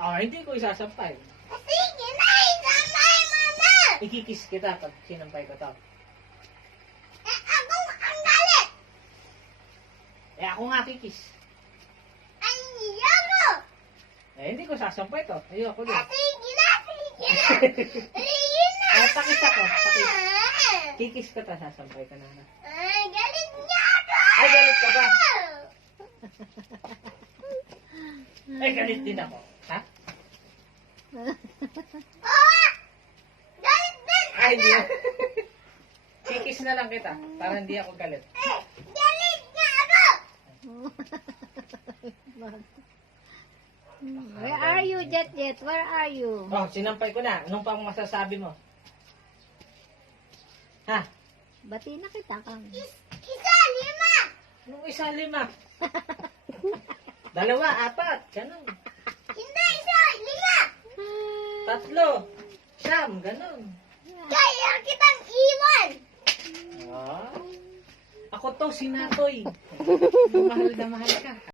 Hindi ko isasampay. Sige na, isampay mo na! Ikikis kita pag sinampay ko to. Ako ang galit! Ako nga kikis. Ayoko! Hindi ko sasampay to. Ayoko din. Sige na, sige na! Sige na! Pakis ako. Pakis. Kikis ko to, sasampay ka na. Ay, galit niya ako! Ay, galit ka ba? Ay, galit din ako. Ha? Oo! Galit din ako! Ay, di. Kikis na lang kita para hindi ako galit. Galit niya ako! Where are you, Jet Jet? Where are you? Sinampay ko na. Anong pang masasabi mo? Ha? Bati na kita kang. Isa, lima! Anong isa, 5? 2, 4. Ganun. Hindi, isa, lima! 3. Siyam. Ganun. Kaya kitang iwan! Ako to, si Natoy. Mahal na mahal ka.